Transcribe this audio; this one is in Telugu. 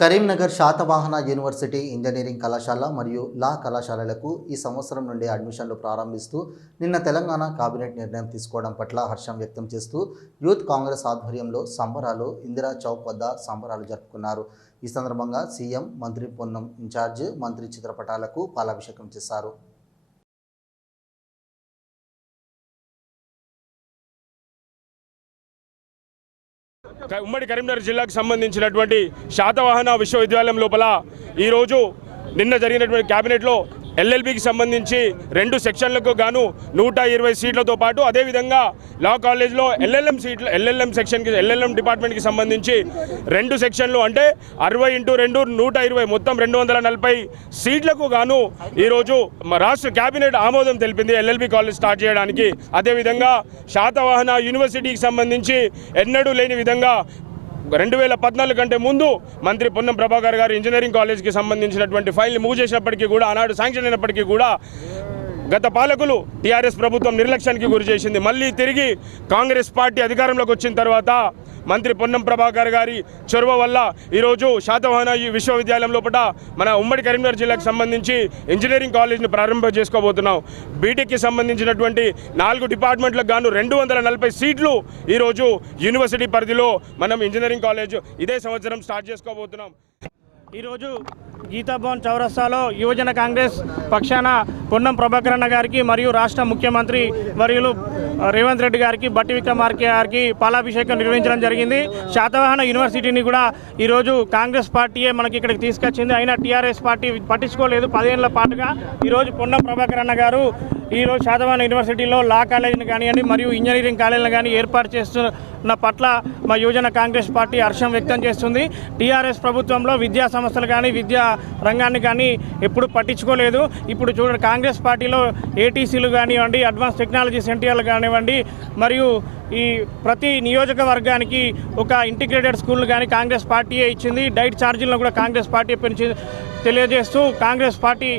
కరీంనగర్ శాతవాహన యూనివర్సిటీ ఇంజనీరింగ్ కళాశాల మరియు లా కళాశాలలకు ఈ సంవత్సరం నుండి అడ్మిషన్లు ప్రారంభిస్తూ నిన్న తెలంగాణ కేబినెట్ నిర్ణయం తీసుకోవడం పట్ల హర్షం వ్యక్తం చేస్తూ యూత్ కాంగ్రెస్ ఆధ్వర్యంలో సంబరాలు ఇందిరా చౌక్ వద్ద సంబరాలు జరుపుకున్నారు. ఈ సందర్భంగా సీఎం, మంత్రి పొన్నం ఇన్ఛార్జ్ మంత్రి చిత్రపటాలకు పాలాభిషేకం చేశారు. ఉమ్మడి కరీంనగర్ జిల్లాకు సంబంధించినటువంటి శాతవాహన విశ్వవిద్యాలయం లోపల ఈరోజు నిన్న జరిగినటువంటి కేబినెట్లో ఎల్ఎల్బికి సంబంధించి 2 సెక్షన్లకు గాను 120 సీట్లతో పాటు అదేవిధంగా లా కాలేజ్లో ఎల్ఎల్ఎం సెక్షన్కి ఎల్ఎల్ఎం డిపార్ట్మెంట్కి సంబంధించి 2 సెక్షన్లు అంటే 60x2 120 మొత్తం 240 సీట్లకు గాను ఈరోజు రాష్ట్ర కేబినెట్ ఆమోదం తెలిపింది ఎల్ఎల్బి కాలేజ్ స్టార్ట్ చేయడానికి. అదేవిధంగా శాతవాహన యూనివర్సిటీకి సంబంధించి ఎన్నడూ లేని విధంగా 2014 కంటే ముందు మంత్రి పొన్నం ప్రభాకర్ గారు ఇంజనీరింగ్ కాలేజ్కి సంబంధించినటువంటి ఫైల్ని మూవ్ చేసినప్పటికీ కూడా, ఆనాడు శాంక్షన్ అయినప్పటికీ కూడా గత పాలకులు టీఆర్ఎస్ ప్రభుత్వం నిర్లక్ష్యానికి గురి చేసింది. మళ్ళీ తిరిగి కాంగ్రెస్ పార్టీ అధికారంలోకి వచ్చిన తర్వాత మంత్రి పొన్నం ప్రభాకర్ గారి చొరవ వల్ల ఈరోజు శాతవాహన విశ్వవిద్యాలయం లోపల మన ఉమ్మడి కరీంనగర్ జిల్లాకు సంబంధించి ఇంజనీరింగ్ కాలేజ్ని ప్రారంభం చేసుకోబోతున్నాం. బీటెక్కి సంబంధించినటువంటి 4 డిపార్ట్మెంట్లకు గాను 240 సీట్లు ఈరోజు యూనివర్సిటీ పరిధిలో మనం ఇంజనీరింగ్ కాలేజ్ ఇదే సంవత్సరం స్టార్ట్ చేసుకోబోతున్నాం. ఈరోజు గీతాభవన్ చౌరస్తాలో యువజన కాంగ్రెస్ పక్షాన పొన్నం ప్రభాకర్ అన్న గారికి మరియు రాష్ట్ర ముఖ్యమంత్రి వర్యులు రేవంత్ రెడ్డి గారికి, బట్టి విక్రమార్క గారికి పాలాభిషేకం నిర్వహించడం జరిగింది. శాతవాహన యూనివర్సిటీని కూడా ఈరోజు కాంగ్రెస్ పార్టీయే మనకి ఇక్కడికి తీసుకొచ్చింది. అయినా టీఆర్ఎస్ పార్టీ పట్టించుకోలేదు. 10 ఏళ్ల పాటుగా ఈరోజు పొన్నం ప్రభాకర్ అన్న గారు ఈరోజు శాతవాహన యూనివర్సిటీలో లా కాలేజీని కానివ్వండి మరియు ఇంజనీరింగ్ కాలేజీలను కానీ ఏర్పాటు చేస్తున్న పట్ల మా యువజన కాంగ్రెస్ పార్టీ హర్షం వ్యక్తం చేస్తుంది. టీఆర్ఎస్ ప్రభుత్వంలో విద్యా సంస్థలు కానీ విద్యా రంగాన్ని కానీ ఎప్పుడు పట్టించుకోలేదు. ఇప్పుడు చూడండి, కాంగ్రెస్ పార్టీలో ఏటీసీలు కానివ్వండి, అడ్వాన్స్ టెక్నాలజీ సెంటర్లు కానివ్వండి మరియు ఈ ప్రతి నియోజకవర్గానికి ఒక ఇంటిగ్రేటెడ్ స్కూల్ కానీ కాంగ్రెస్ పార్టీయే ఇచ్చింది. డైట్ ఛార్జీలను కూడా కాంగ్రెస్ పార్టీ పెంచి తెలియజేస్తూ కాంగ్రెస్ పార్టీ